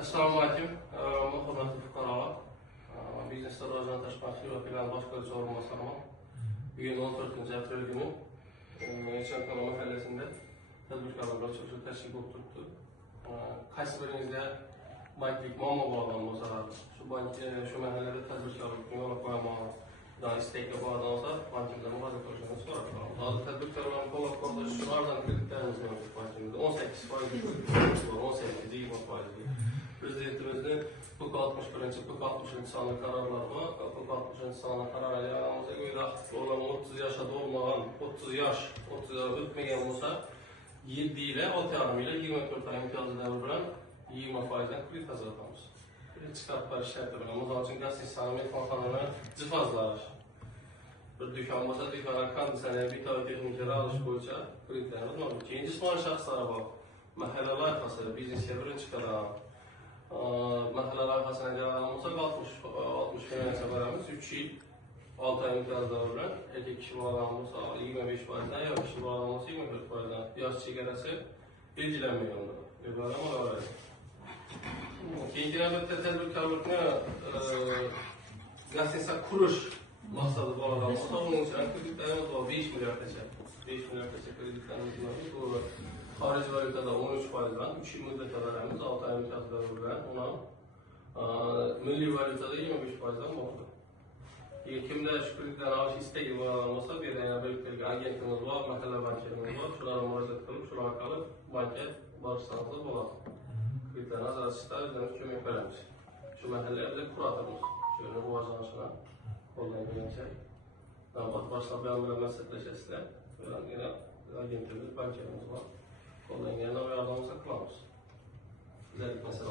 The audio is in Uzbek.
Assalomu alaykum, muhtaram fuqarolar. Biznesda rivojlantirish mas'uli bilan boshqaruvchi o'rinbosariman. Bugun 14-aprel kuni Eshakon mahallasida tadbirkorlar uchrashuvi tashkil bo'lib turibdi. Qaysi biringizda banklik muammo bo'lgan bo'lsa, shu mahallada tadbirkorlikni yo'lga qo'ymoqdan istakka bo'lgan bo'lsa, bankimizdan murojaat qilishni so'rab qolaman. Hozir tadbirkorlarni qo'llab-quvvatlash uchun arzon kreditlarimiz mavjud bankimizda 18%, Prezidentimizning PK61 PK60 sonli qarorlari bor. PK60 sonli qarorlarga qaraganda go'yo 30 yoshga to'lmagan, 30 yosh o'tmagan bo'lsa, 7 yil, 6,5 yil, 24 oy imtiyozli davr bilan 20% dan kredit ajratamiz. Kredit chiqarib berish sharti bilan, misol uchun gastinisalar, mehmonxonalar jihozlash. Bir do'kon bo'lsa, do'konlar konditsioner, bitoy texnikalar olish bo'yicha kreditlarimiz mavjud. Keyin jismoniy shaxslar bor. Mahalla loyihasi, biznesga birinchi qadam. Mahalla loyihasiga qaraganda 60 million beramiz, 3 yil 6 oy imtiyozli davr bilan, erkak kishi bo'lgan bo'lsa 25%, ayol kishi bo'lgan bo'lsa 24%. Yosh chegarasi belgilanmagan bo'ladi. Keyingi navbatda tadbirkorlikni gastinisa qurish maqsadi bo'lgan bo'lsa, uning uchun kreditlarimiz bor 5 milliardgacha. 5 milliardgacha kreditlarimiz bor. Xorij valyutada 13% bilan 3 yil muddatga beramiz, 6 oy imtiyozli davr bilan. Uni milliy valyutada 25% dan bo'ladi. Kimda shu kreditlarni olish istagi bo'lgan bo'lsa, bu yerda bir agentimiz bor, mahalla bankirimiz bor. Shularga murojaat qilib, shular orqali bankka borishsangiz bo'ladi. Kreditlarni ajratishda bizdan ko'mak beramiz. Shu mahallalarda kuratorimiz, shu rivojlanishini qo'ldan kelgancha navbat boshlab bilan maslahatlashasizlar. Yana agentimiz, bankirimiz bor. Qo'ldan kelgan yordamimizni qilamiz. Sizlarga masala